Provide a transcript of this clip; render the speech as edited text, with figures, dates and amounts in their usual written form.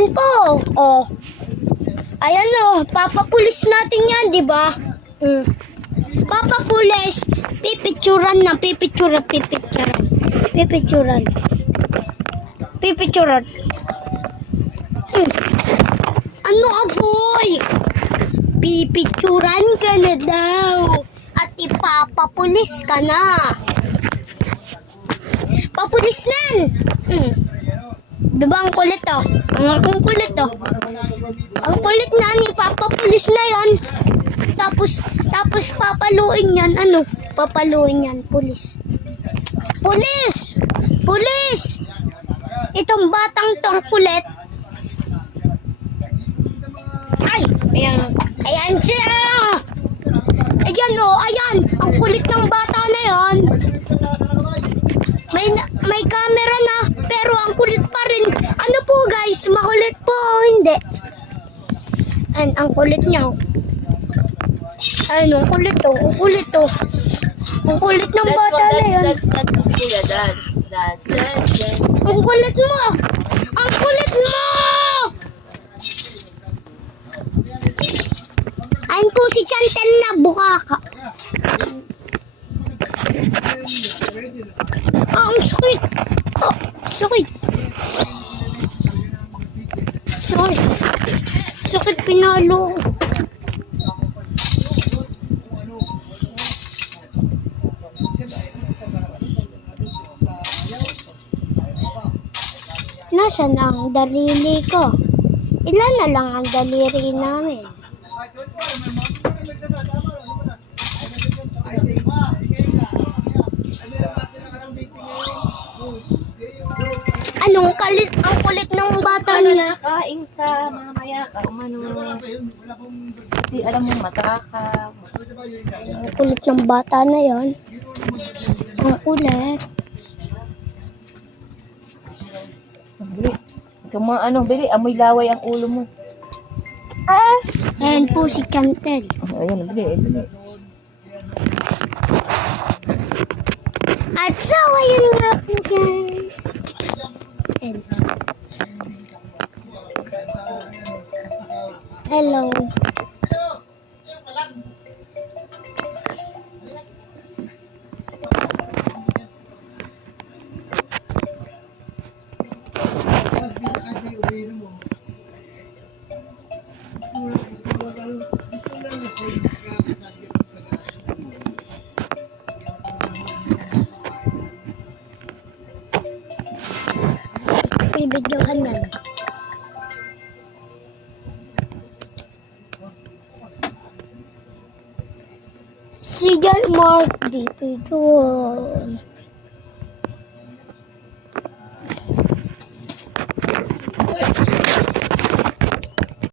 Ayan po. Oh. Ayan oh, papapulis natin yan, di ba? Papapulis. Pipicturan na, pipicturan. Ano aboy? Pipicturan ka na daw. At ipapapulis ka na. Papulis na. Diba ang kulit oh? Ang kulit oh. Ang kulit na, ipapapulis na yan. Tapos papaluin yan. Ano? Papaluin yan, pulis. Pulis! Itong batang to, ang kulit. Ay! Ayan siya! Ayan oh, ayan. Ang kulit ng bata na yan. May camera na, pero ang kulit pa rin. Ano po guys, makulit po, hindi. And ang kulit niya. Ano, ang kulit to. Ang kulit ng bata na yan. Dance. Ang kulit mo! Ang kulit mo! Ayan po si Chantel na bukaka. Ang sakit. Sakit pinalo. Nasaan ang daliri ko? Ilan na lang ang daliri namin? Anong kalit ang kulit ng bata niya? Kain ka, mamaya ka, Kasi alam mo, mataka. Ang kulit ng bata na yon. Ang kulit. Bili. Bili, amoy laway ang ulo mo. Ayan po si Chantel. Ayan, bili. At so, ayun nga po guys. And, hello. Bibidyohan na. Si Jan Mark, bibidyohan.